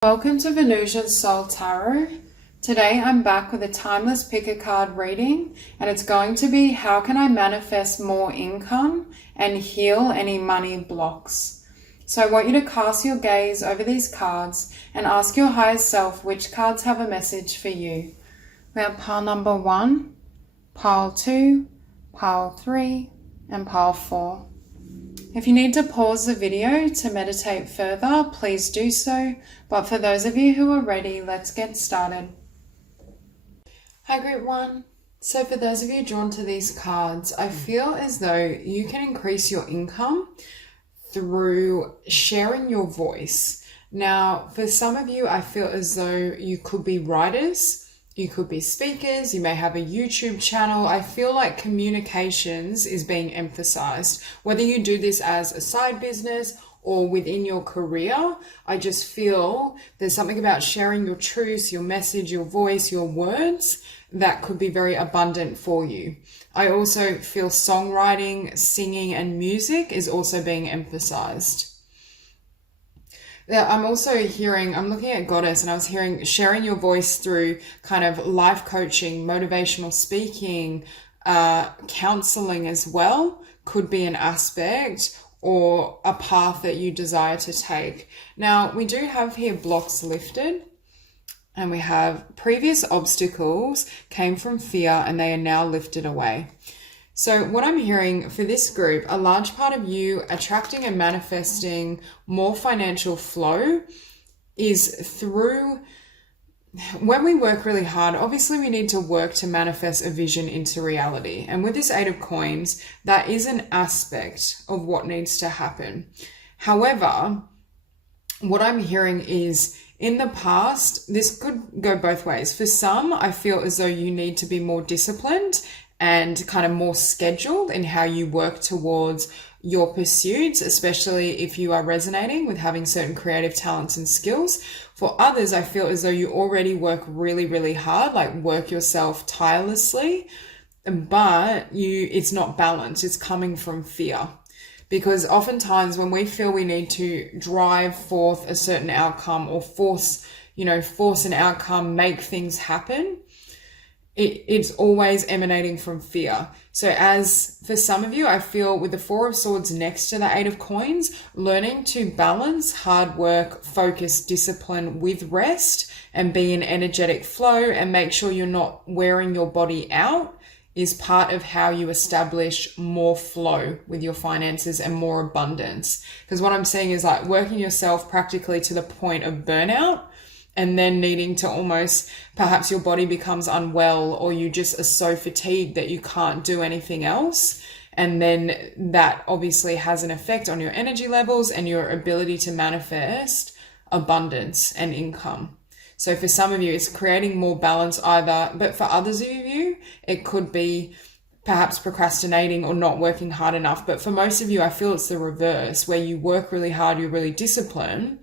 Welcome to Venusian Soul Tarot. Today I'm back with a timeless pick a card reading, and it's going to be how can I manifest more income and heal any money blocks. So I want you to cast your gaze over these cards and ask your higher self which cards have a message for you. We have pile number 1, pile 2, pile 3, and pile 4. If you need to pause the video to meditate further, please do so. But for those of you who are ready, let's get started. Hi Group 1. So for those of you drawn to these cards, I feel as though you can increase your income through sharing your voice. Now, for some of you, I feel as though you could be writers. You could be speakers, you may have a YouTube channel. I feel like communications is being emphasized. Whether you do this as a side business or within your career, I just feel there's something about sharing your truths, your message, your voice, your words that could be very abundant for you. I also feel songwriting, singing, and music is also being emphasized. I'm also hearing, I'm looking at Goddess, and I was hearing sharing your voice through kind of life coaching, motivational speaking, counseling as well could be an aspect or a path that you desire to take. Now, we do have here blocks lifted, and we have previous obstacles came from fear and they are now lifted away. So what I'm hearing for this group, a large part of you attracting and manifesting more financial flow is through, when we work really hard, obviously we need to work to manifest a vision into reality. And with this 8 of coins, that is an aspect of what needs to happen. However, what I'm hearing is in the past, this could go both ways. For some, I feel as though you need to be more disciplined and kind of more scheduled in how you work towards your pursuits, especially if you are resonating with having certain creative talents and skills. For others, I feel as though you already work really, really hard, like work yourself tirelessly, but it's not balanced. It's coming from fear. Because oftentimes when we feel we need to drive forth a certain outcome or force an outcome, make things happen, it's always emanating from fear. So as for some of you, I feel with the 4 of Swords next to the 8 of Coins, learning to balance hard work, focus, discipline with rest and be in energetic flow and make sure you're not wearing your body out is part of how you establish more flow with your finances and more abundance. Because what I'm seeing is like working yourself practically to the point of burnout, and then needing to almost, perhaps your body becomes unwell or you just are so fatigued that you can't do anything else. And then that obviously has an effect on your energy levels and your ability to manifest abundance and income. So for some of you, it's creating more balance either, but for others of you, it could be perhaps procrastinating or not working hard enough. But for most of you, I feel it's the reverse, where you work really hard, you're really disciplined,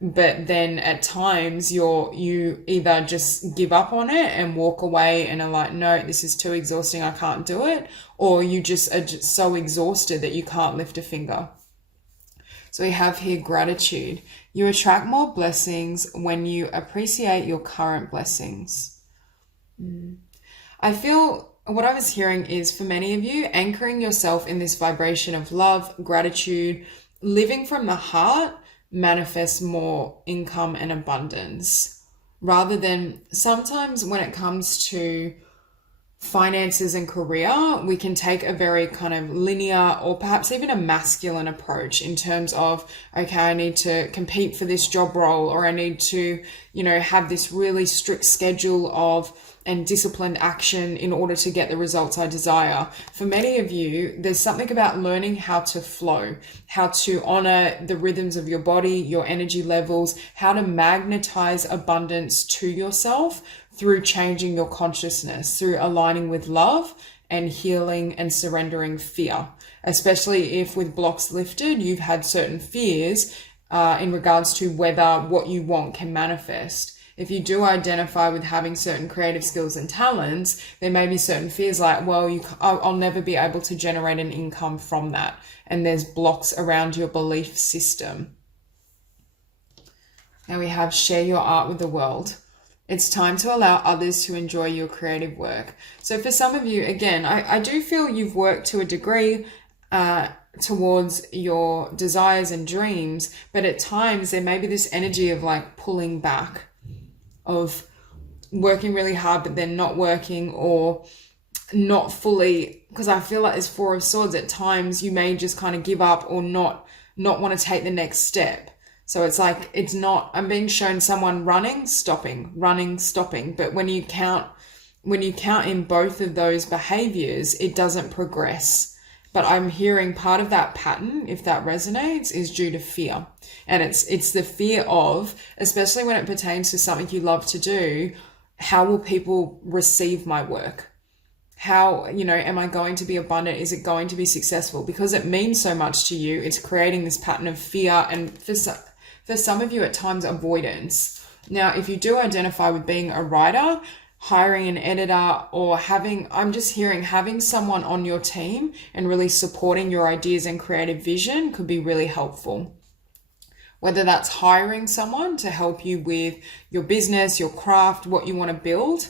but then at times you either just give up on it and walk away and are like, no, this is too exhausting, I can't do it. Or you just are just so exhausted that you can't lift a finger. So we have here gratitude. You attract more blessings when you appreciate your current blessings. I feel what I was hearing is for many of you, anchoring yourself in this vibration of love, gratitude, living from the heart, manifest more income and abundance, rather than sometimes when it comes to finances and career, we can take a very kind of linear or perhaps even a masculine approach in terms of, okay, I need to compete for this job role, or I need to, have this really strict schedule and disciplined action in order to get the results I desire. For many of you, there's something about learning how to flow, how to honor the rhythms of your body, your energy levels, how to magnetize abundance to yourself through changing your consciousness, through aligning with love and healing and surrendering fear. Especially if with blocks lifted, you've had certain fears in regards to whether what you want can manifest. If you do identify with having certain creative skills and talents, there may be certain fears like, well, I'll never be able to generate an income from that. And there's blocks around your belief system. Now we have share your art with the world. It's time to allow others to enjoy your creative work. So for some of you, again, I do feel you've worked to a degree towards your desires and dreams, but at times there may be this energy of like pulling back, of working really hard but then not working, or not fully, because I feel like there's Four of Swords. At times you may just kind of give up or not want to take the next step. So it's like, it's not, I'm being shown someone running, stopping, running, stopping. But when you count in both of those behaviors, it doesn't progress. But I'm hearing part of that pattern, if that resonates, is due to fear. And it's the fear of, especially when it pertains to something you love to do, how will people receive my work? How, am I going to be abundant? Is it going to be successful? Because it means so much to you, it's creating this pattern of fear, and for some of you at times, avoidance. Now, if you do identify with being a writer, hiring an editor, or I'm just hearing having someone on your team and really supporting your ideas and creative vision could be really helpful. Whether that's hiring someone to help you with your business, your craft, what you want to build,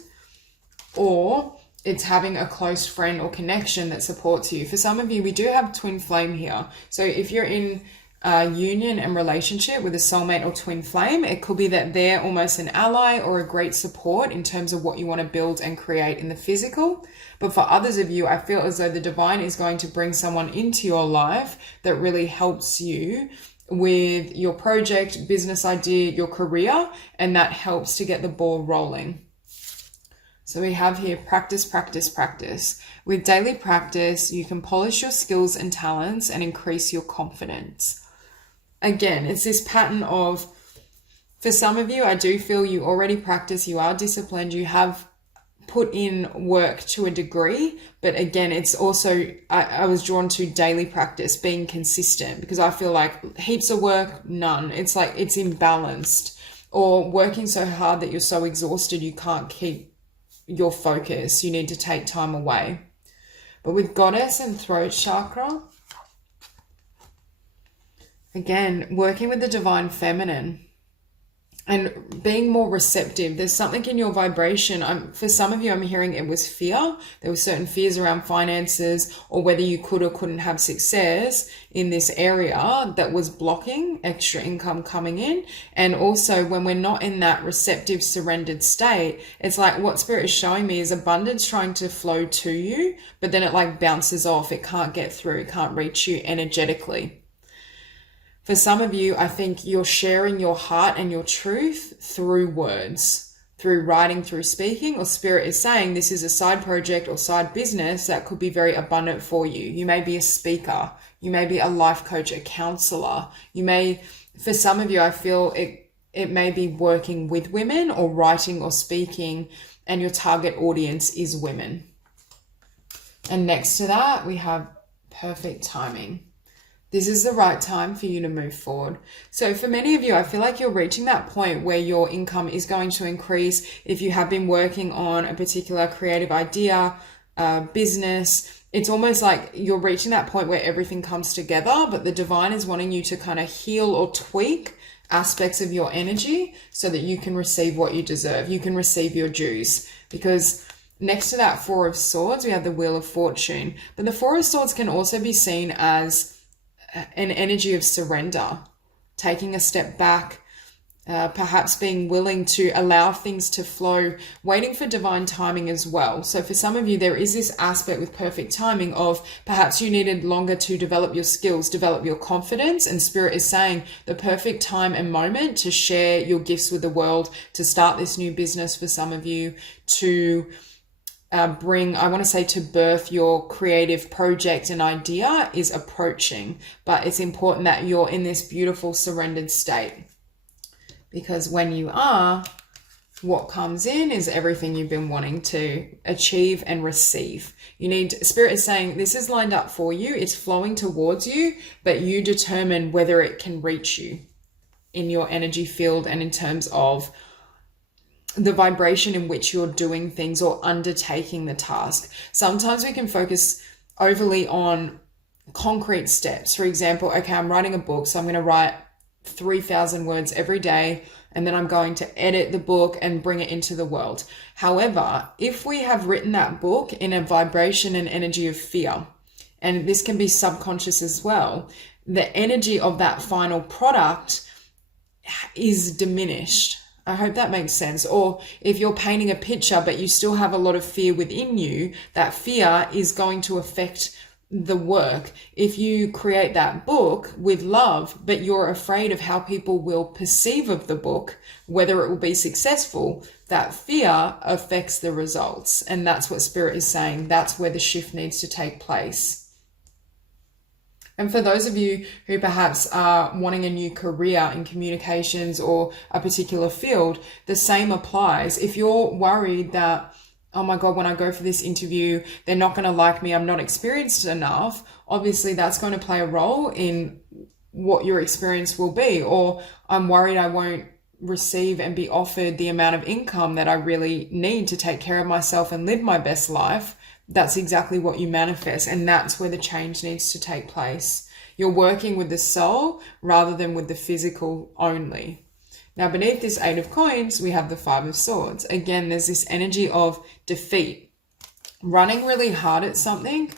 or it's having a close friend or connection that supports you. For some of you, we do have twin flame here. So if you're in a union and relationship with a soulmate or twin flame, it could be that they're almost an ally or a great support in terms of what you want to build and create in the physical. But for others of you, I feel as though the divine is going to bring someone into your life that really helps you with your project, business idea, your career, and that helps to get the ball rolling. So we have here practice, practice, practice. With daily practice, you can polish your skills and talents and increase your confidence. Again, it's this pattern of, for some of you, I do feel you already practice, you are disciplined, you have put in work to a degree, but again, it's also, I was drawn to daily practice, being consistent, because I feel like heaps of work, none. It's like it's imbalanced, or working so hard that you're so exhausted you can't keep your focus. You need to take time away. But with Goddess and throat chakra, again, working with the divine feminine and being more receptive. There's something in your vibration. For some of you, I'm hearing it was fear. There were certain fears around finances, or whether you could or couldn't have success in this area that was blocking extra income coming in. And also when we're not in that receptive, surrendered state, it's like what Spirit is showing me is abundance trying to flow to you, but then it like bounces off. It can't get through. It can't reach you energetically. For some of you, I think you're sharing your heart and your truth through words, through writing, through speaking, or Spirit is saying this is a side project or side business that could be very abundant for you. You may be a speaker. You may be a life coach, a counselor. For some of you, I feel it may be working with women or writing or speaking, and your target audience is women. And next to that, we have perfect timing. This is the right time for you to move forward. So for many of you, I feel like you're reaching that point where your income is going to increase. If you have been working on a particular creative idea, business, it's almost like you're reaching that point where everything comes together, but the divine is wanting you to kind of heal or tweak aspects of your energy so that you can receive what you deserve. You can receive your dues, because next to that Four of Swords, we have the Wheel of Fortune. But the Four of Swords can also be seen as an energy of surrender, taking a step back, perhaps being willing to allow things to flow, waiting for divine timing as well. So for some of you, there is this aspect with perfect timing of perhaps you needed longer to develop your skills, develop your confidence, and Spirit is saying the perfect time and moment to share your gifts with the world, to start this new business for some of you, to to birth your creative project and idea is approaching. But it's important that you're in this beautiful surrendered state, because when you are, what comes in is everything you've been wanting to achieve and receive. Spirit is saying this is lined up for you. It's flowing towards you, but you determine whether it can reach you in your energy field and in terms of the vibration in which you're doing things or undertaking the task. Sometimes we can focus overly on concrete steps. For example, okay, I'm writing a book, so I'm going to write 3,000 words every day, and then I'm going to edit the book and bring it into the world. However, if we have written that book in a vibration and energy of fear, and this can be subconscious as well, the energy of that final product is diminished. I hope that makes sense. Or if you're painting a picture, but you still have a lot of fear within you, that fear is going to affect the work. If you create that book with love, but you're afraid of how people will perceive of the book, whether it will be successful, that fear affects the results. And that's what Spirit is saying. That's where the shift needs to take place. And for those of you who perhaps are wanting a new career in communications or a particular field, the same applies. If you're worried that, oh my God, when I go for this interview, they're not going to like me, I'm not experienced enough, obviously that's going to play a role in what your experience will be. Or I'm worried I won't receive and be offered the amount of income that I really need to take care of myself and live my best life. That's exactly what you manifest, and that's where the change needs to take place. You're working with the soul rather than with the physical only. Now, beneath this 8 of coins, we have the 5 of swords. Again, there's this energy of defeat, running really hard at something,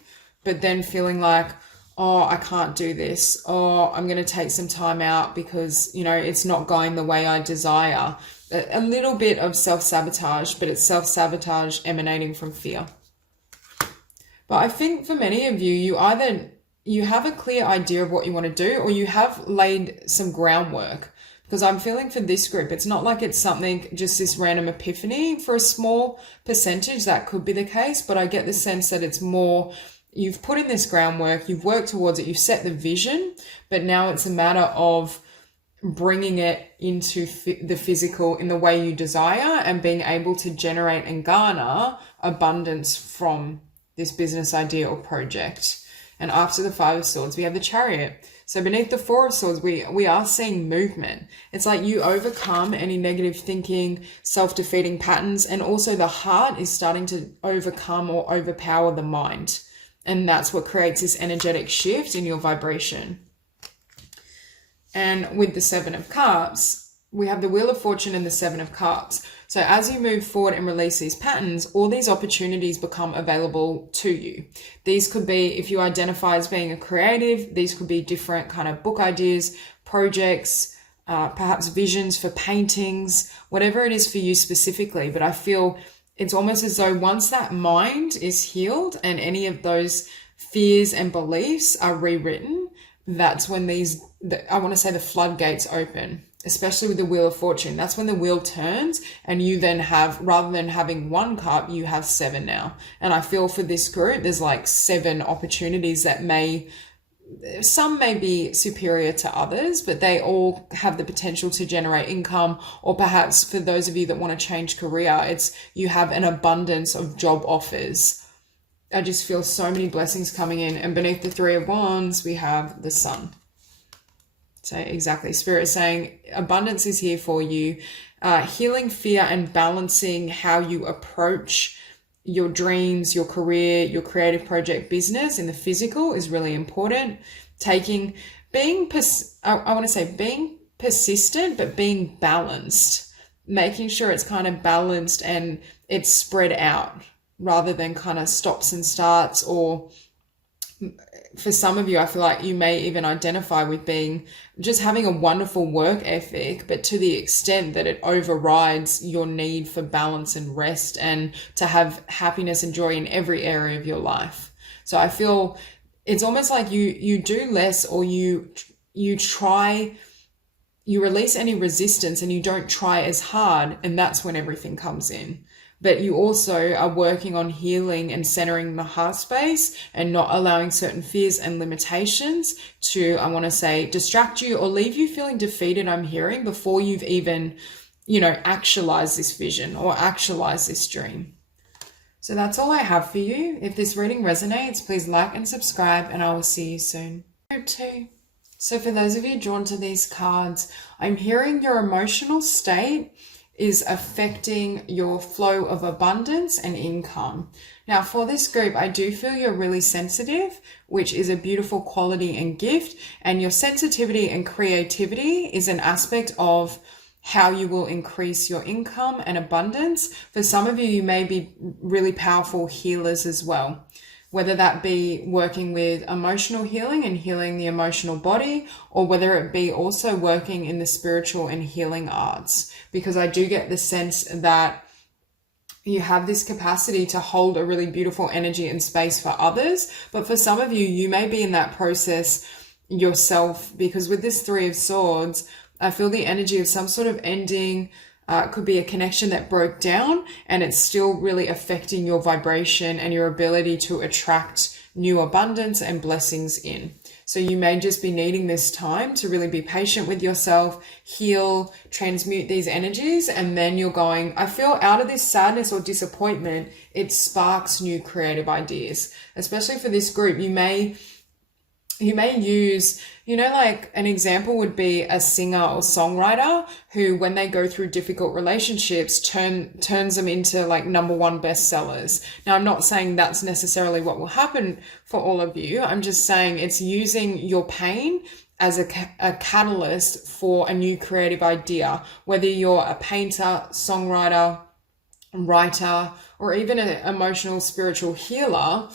but then feeling like, oh, I can't do this. Oh, I'm going to take some time out because, it's not going the way I desire. A little bit of self-sabotage, but it's self-sabotage emanating from fear. But I think for many of you, you have a clear idea of what you want to do, or you have laid some groundwork. Because I'm feeling for this group, it's not like it's something, just this random epiphany. For a small percentage, that could be the case, but I get the sense that it's more, you've put in this groundwork, you've worked towards it, you've set the vision, but now it's a matter of bringing it into the physical in the way you desire and being able to generate and garner abundance from this business idea or project. And after the 5 of swords, we have the chariot. So beneath the 4 of swords, we are seeing movement. It's like you overcome any negative thinking, self-defeating patterns, and also the heart is starting to overcome or overpower the mind. And that's what creates this energetic shift in your vibration. And with the 7 of cups, we have the Wheel of Fortune and the 7 of Cups. So as you move forward and release these patterns, all these opportunities become available to you. These could be, if you identify as being a creative, these could be different kind of book ideas, projects, perhaps visions for paintings, whatever it is for you specifically. But I feel it's almost as though once that mind is healed and any of those fears and beliefs are rewritten, that's when I want to say the floodgates open. Especially with the Wheel of Fortune. That's when the wheel turns and you then have, rather than having 1 cup, you have 7 now. And I feel for this group, there's like 7 opportunities that some may be superior to others, but they all have the potential to generate income. Or perhaps for those of you that want to change career, it's you have an abundance of job offers. I just feel so many blessings coming in. And beneath the 3 of Wands, we have the Sun. So exactly, Spirit is saying abundance is here for you. Healing fear and balancing how you approach your dreams, your career, your creative project business in the physical is really important. Being persistent, but being balanced, making sure it's kind of balanced and it's spread out rather than kind of stops and starts. Or for some of you, I feel like you may even identify with just having a wonderful work ethic, but to the extent that it overrides your need for balance and rest and to have happiness and joy in every area of your life. So I feel it's almost like you do less, or you release any resistance and you don't try as hard, and that's when everything comes in. But you also are working on healing and centering the heart space and not allowing certain fears and limitations to, I want to say, distract you or leave you feeling defeated, I'm hearing, before you've even, actualized this vision or actualized this dream. So that's all I have for you. If this reading resonates, please like and subscribe, and I will see you soon. Group 2. So for those of you drawn to these cards, I'm hearing your emotional state is affecting your flow of abundance and income. Now, for this group, I do feel you're really sensitive, which is a beautiful quality and gift. And your sensitivity and creativity is an aspect of how you will increase your income and abundance. For some of you, you may be really powerful healers as well, whether that be working with emotional healing and healing the emotional body, or whether it be also working in the spiritual and healing arts, because I do get the sense that you have this capacity to hold a really beautiful energy and space for others. But for some of you, you may be in that process yourself, because with this Three of Swords, I feel the energy of some sort of ending. Could be a connection that broke down and it's still really affecting your vibration and your ability to attract new abundance and blessings in. So you may just be needing this time to really be patient with yourself, heal, transmute these energies, and then you're going, I feel out of this sadness or disappointment, it sparks new creative ideas. Especially for this group, you may use, like an example would be a singer or songwriter who, when they go through difficult relationships, turns them into like #1 bestsellers. Now, I'm not saying that's necessarily what will happen for all of you. I'm just saying it's using your pain as a catalyst for a new creative idea, whether you're a painter, songwriter, writer, or even an emotional spiritual healer.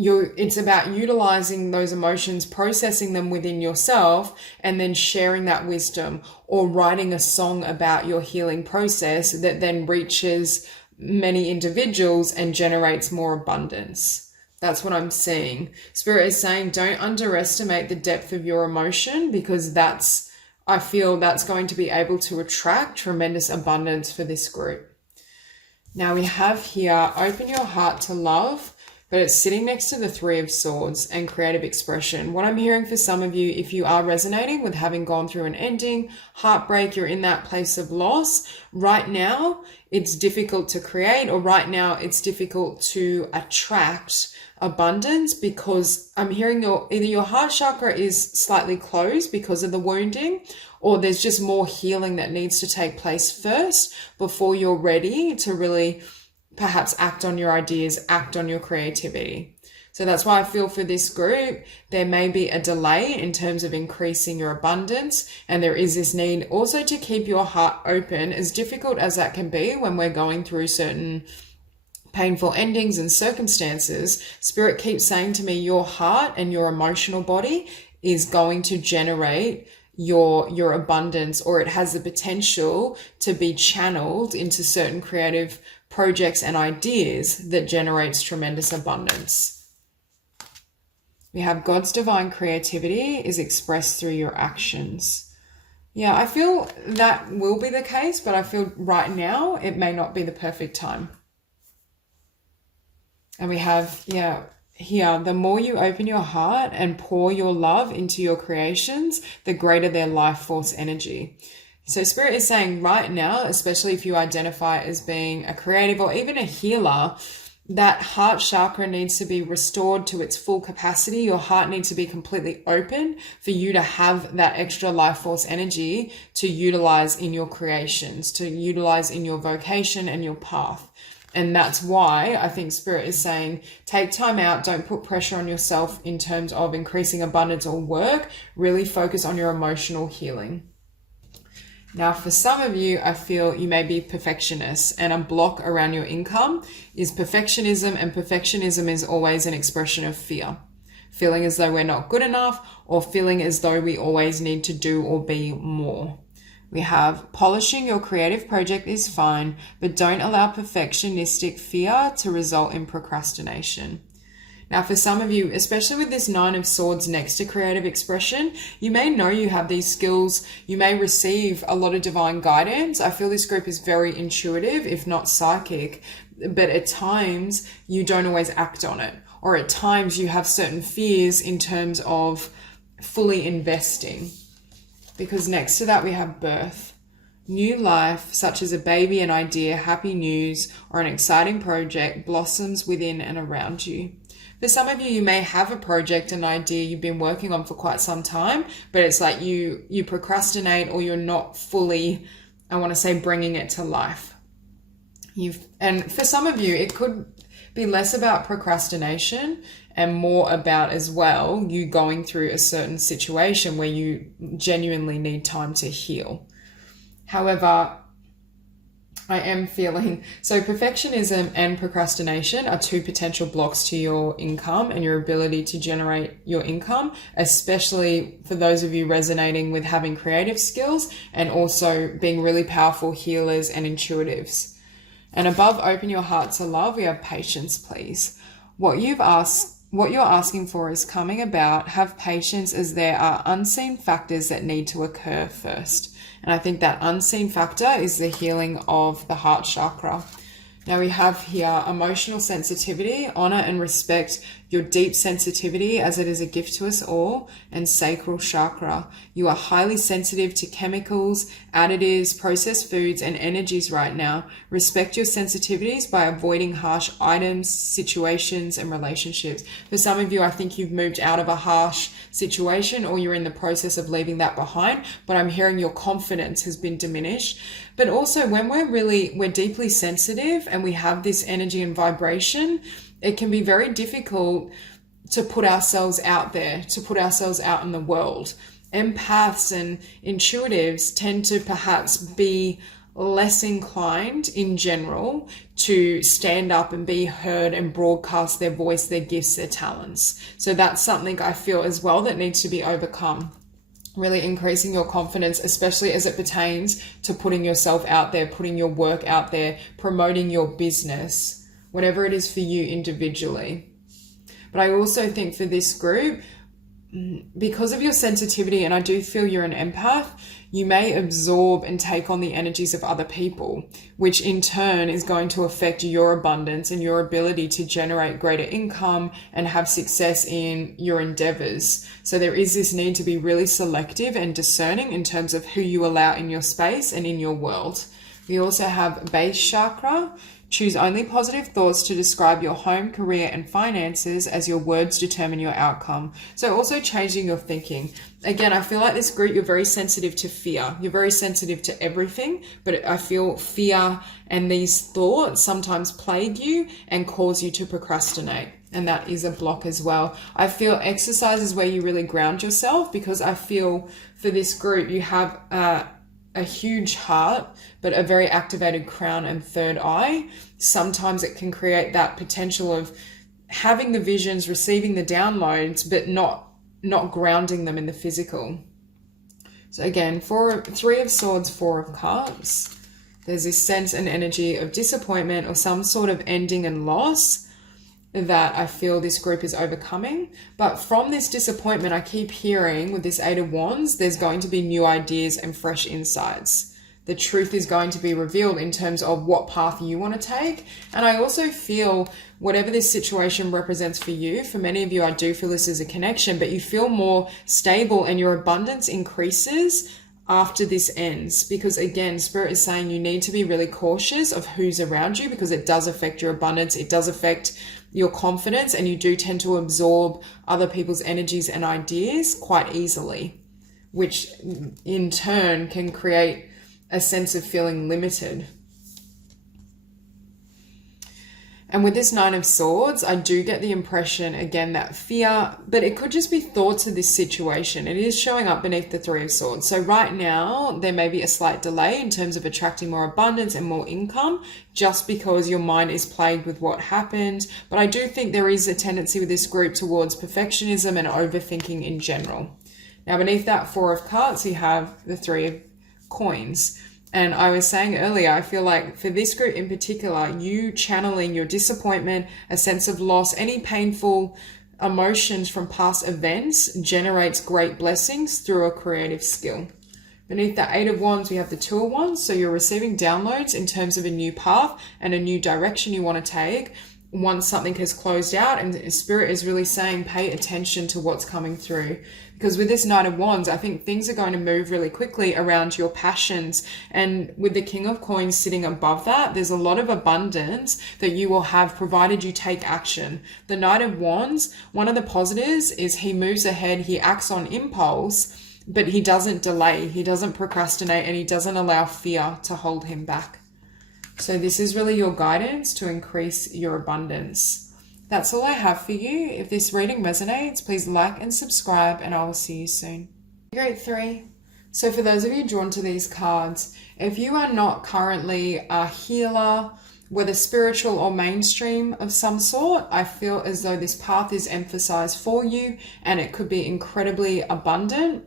It's about utilizing those emotions, processing them within yourself, and then sharing that wisdom, or writing a song about your healing process that then reaches many individuals and generates more abundance. That's what I'm seeing. Spirit is saying, don't underestimate the depth of your emotion, because I feel that's going to be able to attract tremendous abundance for this group. Now we have here, open your heart to love, but it's sitting next to the Three of Swords and creative expression. What I'm hearing for some of you, if you are resonating with having gone through an ending, heartbreak, you're in that place of loss, right now it's difficult to create, or right now it's difficult to attract abundance, because I'm hearing either your heart chakra is slightly closed because of the wounding, or there's just more healing that needs to take place first before you're ready to really perhaps act on your ideas, act on your creativity. So that's why I feel for this group, there may be a delay in terms of increasing your abundance. And there is this need also to keep your heart open, as difficult as that can be when we're going through certain painful endings and circumstances. Spirit keeps saying to me, your heart and your emotional body is going to generate your abundance, or it has the potential to be channeled into certain creative projects and ideas that generates tremendous abundance. We have God's divine creativity is expressed through your actions. Yeah, I feel that will be the case, but I feel right now it may not be the perfect time. And we have, here, the more you open your heart and pour your love into your creations, the greater their life force energy. So Spirit is saying right now, especially if you identify as being a creative or even a healer, that heart chakra needs to be restored to its full capacity. Your heart needs to be completely open for you to have that extra life force energy to utilize in your creations, to utilize in your vocation and your path. And that's why I think Spirit is saying, take time out, don't put pressure on yourself in terms of increasing abundance or work, really focus on your emotional healing. Now, for some of you, I feel you may be perfectionists, and a block around your income is perfectionism, and perfectionism is always an expression of fear. Feeling as though we're not good enough, or feeling as though we always need to do or be more. We have polishing your creative project is fine, but don't allow perfectionistic fear to result in procrastination. Now, for some of you, especially with this Nine of Swords next to creative expression, you may know you have these skills. You may receive a lot of divine guidance. I feel this group is very intuitive, if not psychic, but at times you don't always act on it. Or at times you have certain fears in terms of fully investing. Because next to that we have birth. New life, such as a baby, an idea, happy news, or an exciting project, blossoms within and around you. For some of you, you may have a project, an idea you've been working on for quite some time, but it's like you procrastinate, or you're not fully, I want to say, bringing it to life. And for some of you, it could be less about procrastination and more about, as well, you going through a certain situation where you genuinely need time to heal. However, I am feeling, so perfectionism and procrastination are two potential blocks to your income and your ability to generate your income, especially for those of you resonating with having creative skills and also being really powerful healers and intuitives. And above open your heart to love, we have patience, please. What you're asking for is coming about. Have patience, as there are unseen factors that need to occur first. And I think that unseen factor is the healing of the heart chakra. Now we have here emotional sensitivity, honor and respect your deep sensitivity as it is a gift to us all, and sacral chakra. You are highly sensitive to chemicals, additives, processed foods, and energies right now. Respect your sensitivities by avoiding harsh items, situations, and relationships. For some of you, I think you've moved out of a harsh situation or you're in the process of leaving that behind, but I'm hearing your confidence has been diminished. But also when we're deeply sensitive and we have this energy and vibration, it can be very difficult to put ourselves out there, to put ourselves out in the world. Empaths and intuitives tend to perhaps be less inclined in general to stand up and be heard and broadcast their voice, their gifts, their talents. So that's something I feel as well that needs to be overcome. Really increasing your confidence, especially as it pertains to putting yourself out there, putting your work out there, promoting your business, whatever it is for you individually. But I also think for this group, because of your sensitivity, and I do feel you're an empath, you may absorb and take on the energies of other people, which in turn is going to affect your abundance and your ability to generate greater income and have success in your endeavors. So there is this need to be really selective and discerning in terms of who you allow in your space and in your world. We also have base chakra. Choose only positive thoughts to describe your home, career, and finances, as your words determine your outcome. So also changing your thinking. Again, I feel like this group, you're very sensitive to fear. You're very sensitive to everything, but I feel fear and these thoughts sometimes plague you and cause you to procrastinate. And that is a block as well. I feel exercise is where you really ground yourself, because I feel for this group, you have a huge heart, but a very activated crown and third eye. Sometimes it can create that potential of having the visions, receiving the downloads, but not grounding them in the physical. So again, Three of Swords, Four of Cups. There's this sense and energy of disappointment or some sort of ending and loss that I feel this group is overcoming. But from this disappointment, I keep hearing with this Eight of Wands, there's going to be new ideas and fresh insights. The truth is going to be revealed in terms of what path you want to take. And I also feel whatever this situation represents for you, for many of you, I do feel this is a connection, but you feel more stable and your abundance increases after this ends. Because again, Spirit is saying you need to be really cautious of who's around you, because it does affect your abundance. It does affect your confidence, and you do tend to absorb other people's energies and ideas quite easily, which in turn can create a sense of feeling limited. And with this Nine of Swords, I do get the impression, again, that fear, but it could just be thoughts of this situation. It is showing up beneath the Three of Swords. So right now, there may be a slight delay in terms of attracting more abundance and more income, just because your mind is plagued with what happened. But I do think there is a tendency with this group towards perfectionism and overthinking in general. Now, beneath that Four of Cups, you have the Three of Coins. And I was saying earlier, I feel like for this group in particular, you channeling your disappointment, a sense of loss, any painful emotions from past events generates great blessings through a creative skill. Beneath the Eight of Wands, we have the Two of Wands. So you're receiving downloads in terms of a new path and a new direction you want to take once something has closed out, and Spirit is really saying pay attention to what's coming through. Because with this Knight of Wands, I think things are going to move really quickly around your passions. And with the King of Coins sitting above that, there's a lot of abundance that you will have provided you take action. The Knight of Wands, one of the positives is he moves ahead, he acts on impulse, but he doesn't delay, he doesn't procrastinate, and he doesn't allow fear to hold him back. So this is really your guidance to increase your abundance. That's all I have for you. If this reading resonates, please like and subscribe, and I will see you soon. Great 3. So for those of you drawn to these cards, if you are not currently a healer, whether spiritual or mainstream of some sort, I feel as though this path is emphasized for you and it could be incredibly abundant.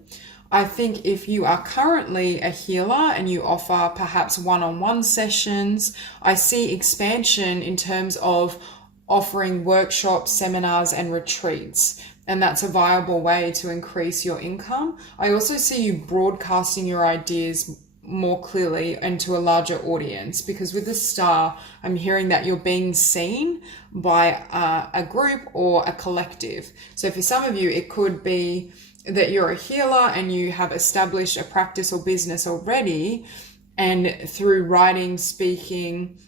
I think if you are currently a healer and you offer perhaps one-on-one sessions, I see expansion in terms of offering workshops, seminars, and retreats. And that's a viable way to increase your income. I also see you broadcasting your ideas more clearly and to a larger audience, because with the star, I'm hearing that you're being seen by a group or a collective. So for some of you, it could be that you're a healer and you have established a practice or business already, and through writing, speaking,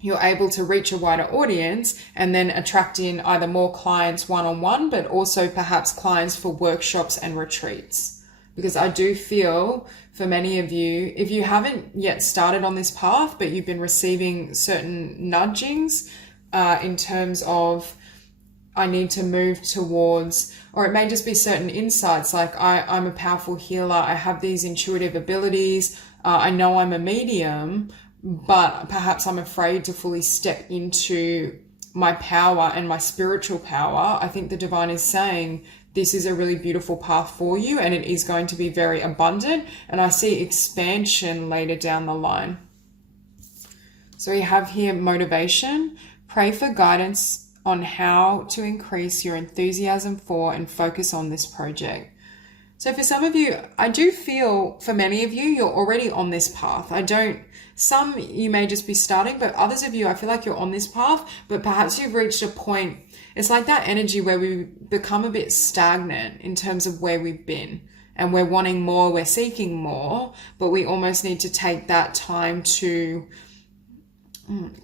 you're able to reach a wider audience and then attract in either more clients one-on-one, but also perhaps clients for workshops and retreats. Because I do feel for many of you, if you haven't yet started on this path, but you've been receiving certain nudgings in terms of, I need to move towards, or it may just be certain insights like I'm a powerful healer, I have these intuitive abilities, I know I'm a medium, but perhaps I'm afraid to fully step into my power and my spiritual power. I think the divine is saying this is a really beautiful path for you and it is going to be very abundant. And I see expansion later down the line. So we have here motivation. Pray for guidance on how to increase your enthusiasm for and focus on this project. So for some of you, I do feel for many of you, you're already on this path. Some you may just be starting, but others of you, I feel like you're on this path, but perhaps you've reached a point. It's like that energy where we become a bit stagnant in terms of where we've been, and we're wanting more, we're seeking more, but we almost need to take that time to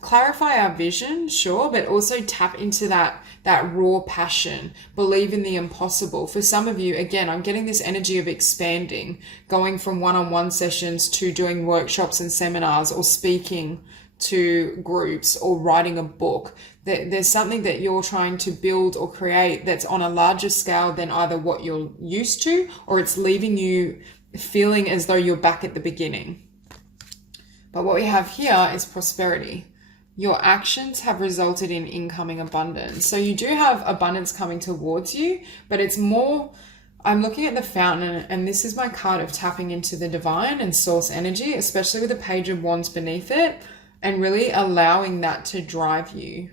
clarify our vision, sure, but also tap into that raw passion, believe in the impossible. For some of you, again, I'm getting this energy of expanding, going from one-on-one sessions to doing workshops and seminars, or speaking to groups, or writing a book. There's something that you're trying to build or create that's on a larger scale than either what you're used to, or it's leaving you feeling as though you're back at the beginning. But what we have here is prosperity. Your actions have resulted in incoming abundance. So you do have abundance coming towards you, but it's more, I'm looking at the fountain, and this is my card of tapping into the divine and source energy, especially with the Page of Wands beneath it, and really allowing that to drive you.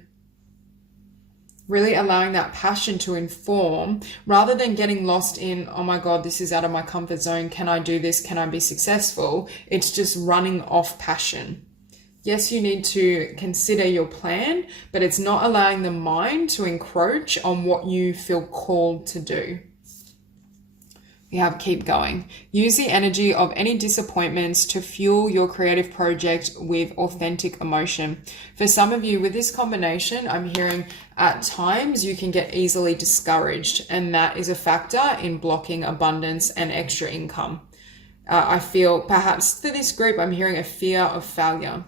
Really allowing that passion to inform, rather than getting lost in, oh my God, this is out of my comfort zone. Can I do this? Can I be successful? It's just running off passion. Yes, you need to consider your plan, but it's not allowing the mind to encroach on what you feel called to do. We have keep going. Use the energy of any disappointments to fuel your creative project with authentic emotion. For some of you with this combination, I'm hearing at times you can get easily discouraged, and that is a factor in blocking abundance and extra income. I feel perhaps for this group, I'm hearing a fear of failure.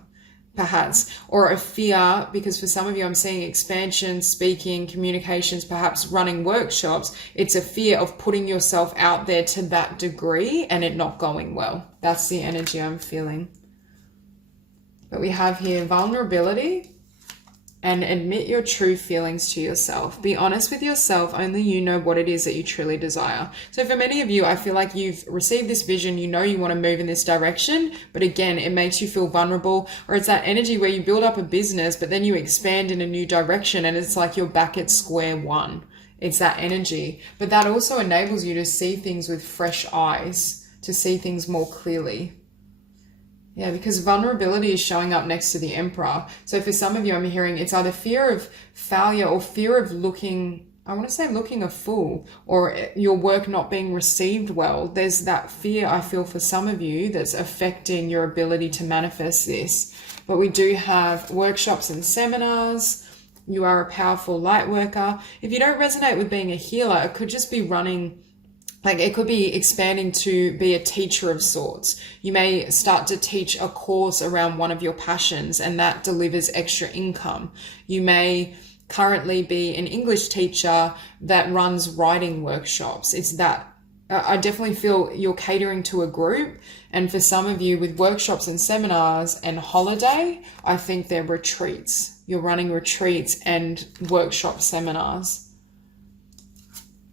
Perhaps, or a fear, because for some of you I'm seeing expansion, speaking, communications, perhaps running workshops. It's a fear of putting yourself out there to that degree and it not going well. That's the energy I'm feeling. But we have here vulnerability and admit your true feelings to yourself. Be honest with yourself. Only you know what it is that you truly desire. So for many of you, I feel like you've received this vision. You know you want to move in this direction, but again, it makes you feel vulnerable, or it's that energy where you build up a business, but then you expand in a new direction and it's like you're back at square one. It's that energy, but that also enables you to see things with fresh eyes, to see things more clearly. Yeah, because vulnerability is showing up next to the Emperor. So for some of you, I'm hearing it's either fear of failure or fear of looking a fool, or your work not being received well. There's that fear, I feel, for some of you that's affecting your ability to manifest this. But we do have workshops and seminars. You are a powerful light worker. If you don't resonate with being a healer, it could just be running. Like it could be expanding to be a teacher of sorts. You may start to teach a course around one of your passions and that delivers extra income. You may currently be an English teacher that runs writing workshops. It's that I definitely feel you're catering to a group. And for some of you with workshops and seminars and holiday, I think they're retreats. You're running retreats and workshop seminars.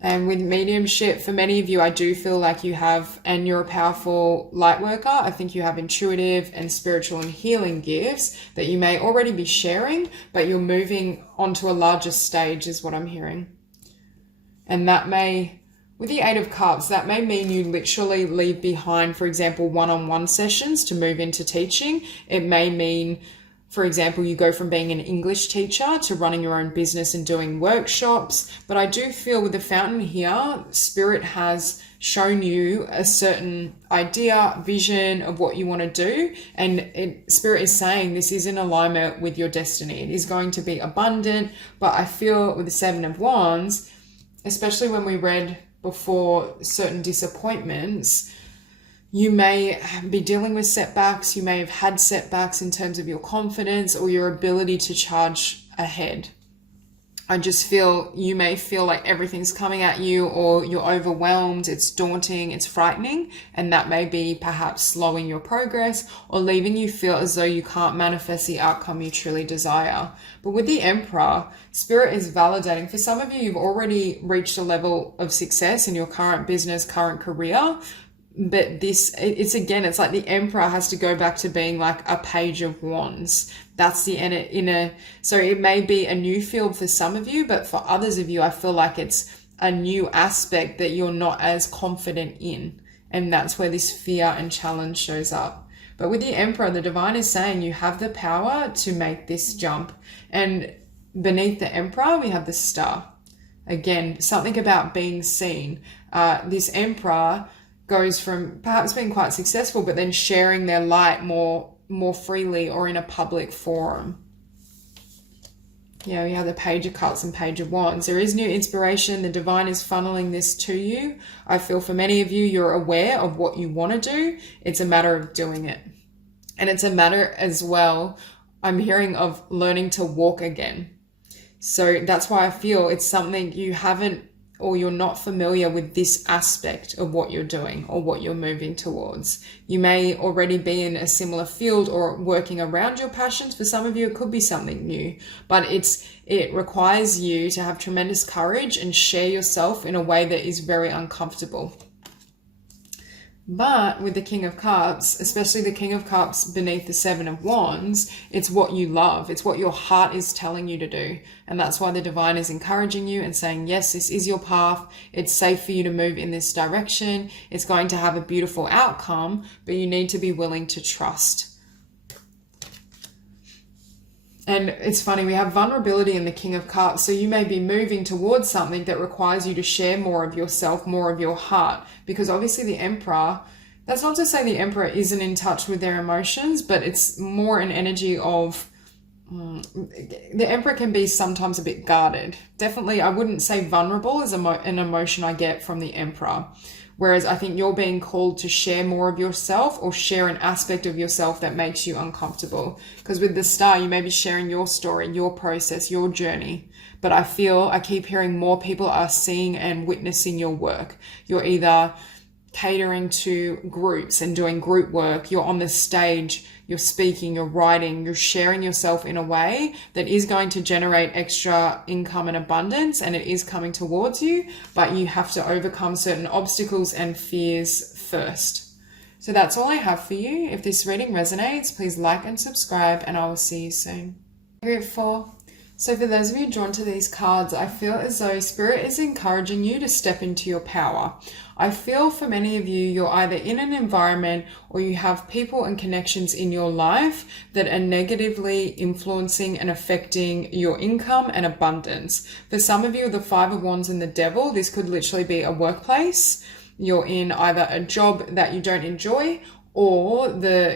And with mediumship, for many of you, I do feel like you have, and you're a powerful light worker. I think you have intuitive and spiritual and healing gifts that you may already be sharing, but you're moving onto a larger stage is what I'm hearing. And that may, with the Eight of Cups, that may mean you literally leave behind, for example, one-on-one sessions to move into teaching. It may mean, for example, you go from being an English teacher to running your own business and doing workshops. But I do feel with the fountain here, Spirit has shown you a certain idea, vision of what you want to do. And Spirit is saying this is in alignment with your destiny. It is going to be abundant. But I feel with the Seven of Wands, especially when we read before certain disappointments, you may be dealing with setbacks. You may have had setbacks in terms of your confidence or your ability to charge ahead. I just feel you may feel like everything's coming at you, or you're overwhelmed, it's daunting, it's frightening, and that may be perhaps slowing your progress or leaving you feel as though you can't manifest the outcome you truly desire. But with the Emperor, Spirit is validating. For some of you, you've already reached a level of success in your current business, current career. But it's like the Emperor has to go back to being like a Page of Wands. That's the inner. So it may be a new field for some of you, but for others of you, I feel like it's a new aspect that you're not as confident in. And that's where this fear and challenge shows up. But with the Emperor, the Divine is saying you have the power to make this jump. And beneath the Emperor, we have the Star. Again, something about being seen. This Emperor goes from perhaps being quite successful, but then sharing their light more freely or in a public forum. Yeah, we have the Page of Cups and Page of Wands. There is new inspiration. The Divine is funneling this to you. I feel for many of you, you're aware of what you want to do. It's a matter of doing it. And it's a matter as well, I'm hearing, of learning to walk again. So that's why I feel it's something you haven't, or you're not familiar with this aspect of what you're doing or what you're moving towards. You may already be in a similar field or working around your passions. For some of you, it could be something new, but it requires you to have tremendous courage and share yourself in a way that is very uncomfortable. But with the King of Cups, especially the King of Cups beneath the Seven of Wands, it's what you love. It's what your heart is telling you to do. And that's why the Divine is encouraging you and saying, yes, this is your path. It's safe for you to move in this direction. It's going to have a beautiful outcome, but you need to be willing to trust. And it's funny, we have vulnerability in the King of Cups. So you may be moving towards something that requires you to share more of yourself, more of your heart. Because obviously the Emperor, that's not to say the Emperor isn't in touch with their emotions, but it's more an energy of, the Emperor can be sometimes a bit guarded. Definitely, I wouldn't say vulnerable is an emotion I get from the Emperor. Whereas I think you're being called to share more of yourself or share an aspect of yourself that makes you uncomfortable. Because with the Star, you may be sharing your story, your process, your journey. But I keep hearing more people are seeing and witnessing your work. You're either catering to groups and doing group work. You're on the stage, you're speaking, you're writing, you're sharing yourself in a way that is going to generate extra income and abundance, and it is coming towards you, but you have to overcome certain obstacles and fears first. So that's all I have for you. If this reading resonates, please like and subscribe, and I will see you soon. Group 4. So for those of you drawn to these cards, I feel as though Spirit is encouraging you to step into your power. I feel for many of you, you're either in an environment or you have people and connections in your life that are negatively influencing and affecting your income and abundance. For some of you, the Five of Wands and the Devil, this could literally be a workplace. You're in either a job that you don't enjoy, or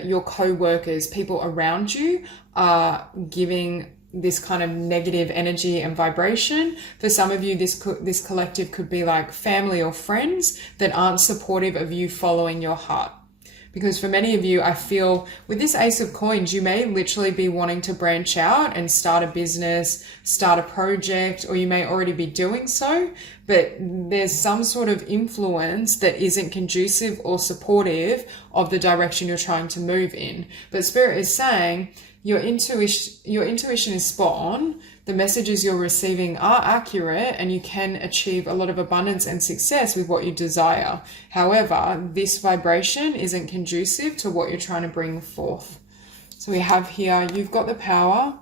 your co-workers, people around you are giving this kind of negative energy and vibration. For some of you, this collective could be like family or friends that aren't supportive of you following your heart. Because for many of you, I feel with this Ace of Coins, you may literally be wanting to branch out and start a business, start a project, or you may already be doing so, but there's some sort of influence that isn't conducive or supportive of the direction you're trying to move in. But Spirit is saying your intuition is spot on. The messages you're receiving are accurate, and you can achieve a lot of abundance and success with what you desire. However, this vibration isn't conducive to what you're trying to bring forth. So we have here, you've got the power.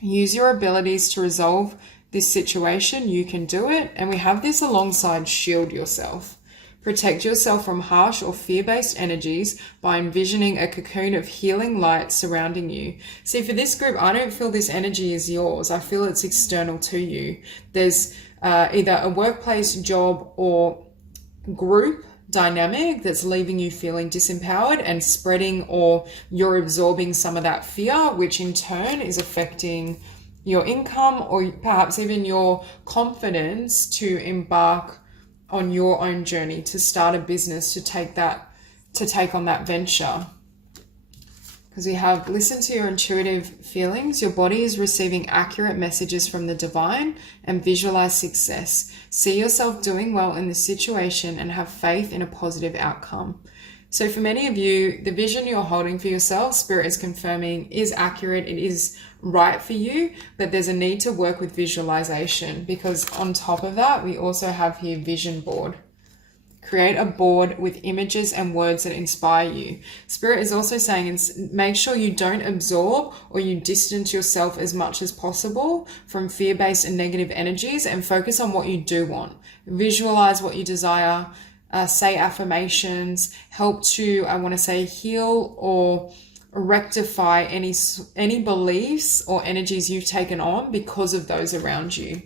Use your abilities to resolve this situation. You can do it. And we have this alongside shield yourself. Protect yourself from harsh or fear-based energies by envisioning a cocoon of healing light surrounding you. See, for this group, I don't feel this energy is yours. I feel it's external to you. There's either a workplace, job, or group dynamic that's leaving you feeling disempowered and spreading, or you're absorbing some of that fear, which in turn is affecting your income or perhaps even your confidence to embark on your own journey, to start a business, to take on that venture. Because we have, listen to your intuitive feelings. Your body is receiving accurate messages from the divine, and visualize success. See yourself doing well in this situation and have faith in a positive outcome. So for many of you, the vision you're holding for yourself, Spirit is confirming, is accurate. It is right for you, but there's a need to work with visualization, because on top of that, we also have here vision board. Create a board with images and words that inspire you. Spirit is also saying, make sure you don't absorb or you distance yourself as much as possible from fear-based and negative energies, and focus on what you do want. Visualize what you desire. Say affirmations, help to, I want to say, heal or rectify any beliefs or energies you've taken on because of those around you.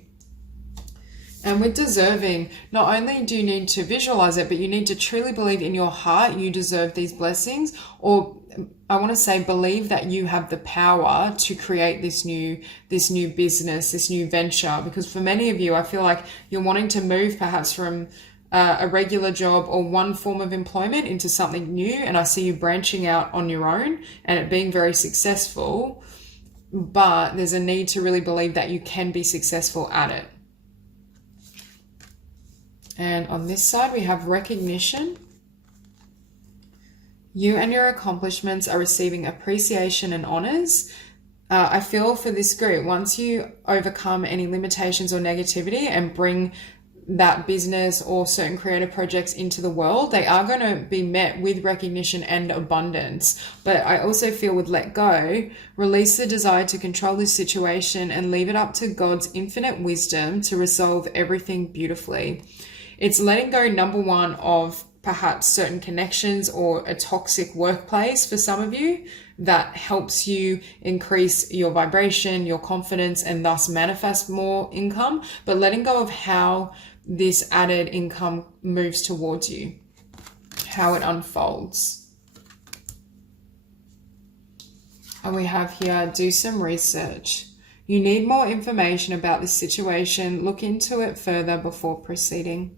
And with deserving, not only do you need to visualize it, but you need to truly believe in your heart you deserve these blessings, or I want to say believe that you have the power to create this new business, this new venture. Because for many of you, I feel like you're wanting to move perhaps from a regular job or one form of employment into something new, and I see you branching out on your own and it being very successful, but there's a need to really believe that you can be successful at it. And on this side we have recognition. You and your accomplishments are receiving appreciation and honors. I feel for this group, once you overcome any limitations or negativity and bring that business or certain creative projects into the world, they are going to be met with recognition and abundance. But I also feel with let go, release the desire to control this situation and leave it up to God's infinite wisdom to resolve everything beautifully. It's letting go, number one, of perhaps certain connections or a toxic workplace for some of you that helps you increase your vibration, your confidence, and thus manifest more income, but letting go of how this added income moves towards you, how it unfolds. And we have here, do some research. You need more information about this situation. Look into it further before proceeding.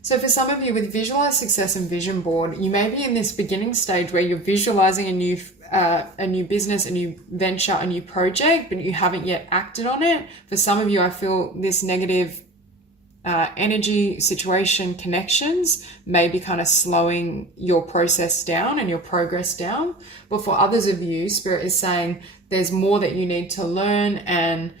So for some of you with visualize success and vision board, you may be in this beginning stage where you're visualizing a new business, a new venture, a new project, but you haven't yet acted on it. For some of you, I feel this negative energy, situation, connections may be kind of slowing your process down and your progress down. But for others of you, Spirit is saying there's more that you need to learn and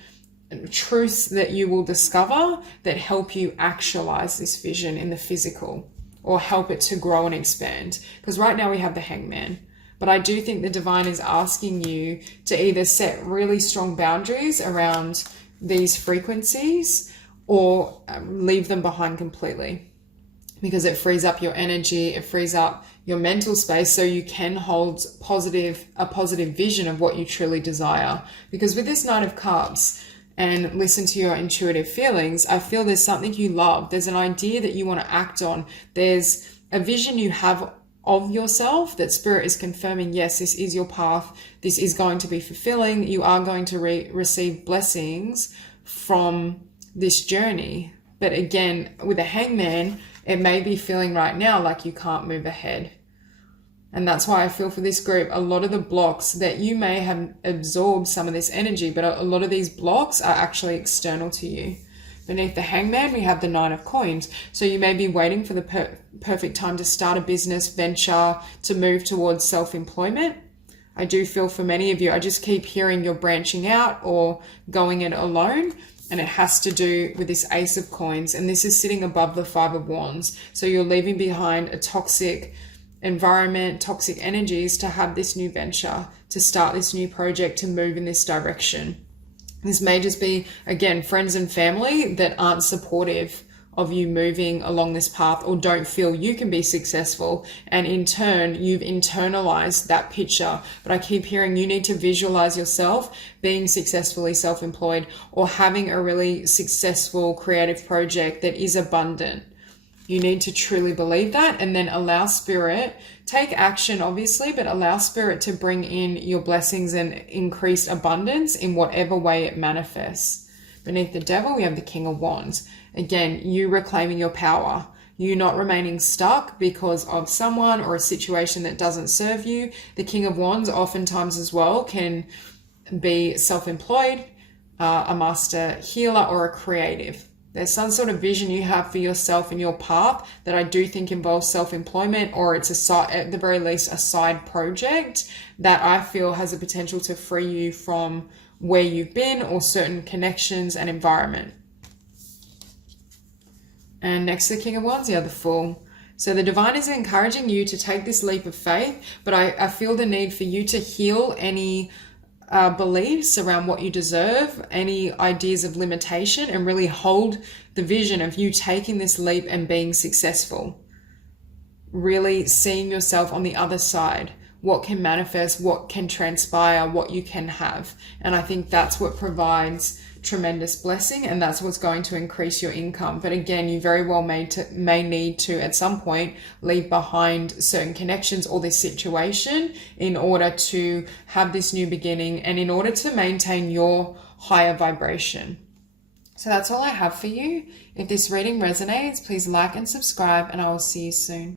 truths that you will discover that help you actualize this vision in the physical, or help it to grow and expand. Because right now we have the Hangman, but I do think the divine is asking you to either set really strong boundaries around these frequencies or leave them behind completely, because it frees up your energy, it frees up your mental space so you can hold a positive vision of what you truly desire. Because with this Knight of Cups, and listen to your intuitive feelings, I feel there's something you love. There's an idea that you want to act on. There's a vision you have of yourself that Spirit is confirming, yes, this is your path. This is going to be fulfilling. You are going to receive blessings from this journey. But again, with the Hangman, it may be feeling right now like you can't move ahead. And that's why I feel for this group, a lot of the blocks that you may have absorbed some of this energy, but a lot of these blocks are actually external to you. Beneath the Hangman, we have the Nine of Coins. So you may be waiting for the perfect time to start a business venture, to move towards self-employment. I do feel for many of you, I just keep hearing you're branching out or going it alone. And it has to do with this Ace of Coins. And this is sitting above the Five of Wands. So you're leaving behind a toxic environment, toxic energies to have this new venture, to start this new project, to move in this direction. This may just be, again, friends and family that aren't supportive of you moving along this path or don't feel you can be successful. And in turn, you've internalized that picture. But I keep hearing you need to visualize yourself being successfully self-employed or having a really successful creative project that is abundant. You need to truly believe that, and then allow spirit, take action obviously, but allow spirit to bring in your blessings and increased abundance in whatever way it manifests. Beneath the Devil, we have the King of Wands. Again, you reclaiming your power, you not remaining stuck because of someone or a situation that doesn't serve you. The King of Wands oftentimes as well can be self-employed, a master healer, or a creative. There's some sort of vision you have for yourself and your path that I do think involves self-employment, or it's at the very least a side project that I feel has a potential to free you from where you've been or certain connections and environment. And next to the King of Wands, you have the Fool. So the Divine is encouraging you to take this leap of faith, but I feel the need for you to heal any beliefs around what you deserve, any ideas of limitation, and really hold the vision of you taking this leap and being successful. Really seeing yourself on the other side, what can manifest, what can transpire, what you can have. And I think that's what provides tremendous blessing, and that's what's going to increase your income. But again, you very well may need to at some point leave behind certain connections or this situation in order to have this new beginning and in order to maintain your higher vibration. So that's all I have for you. If this reading resonates, please like and subscribe, and I will see you soon.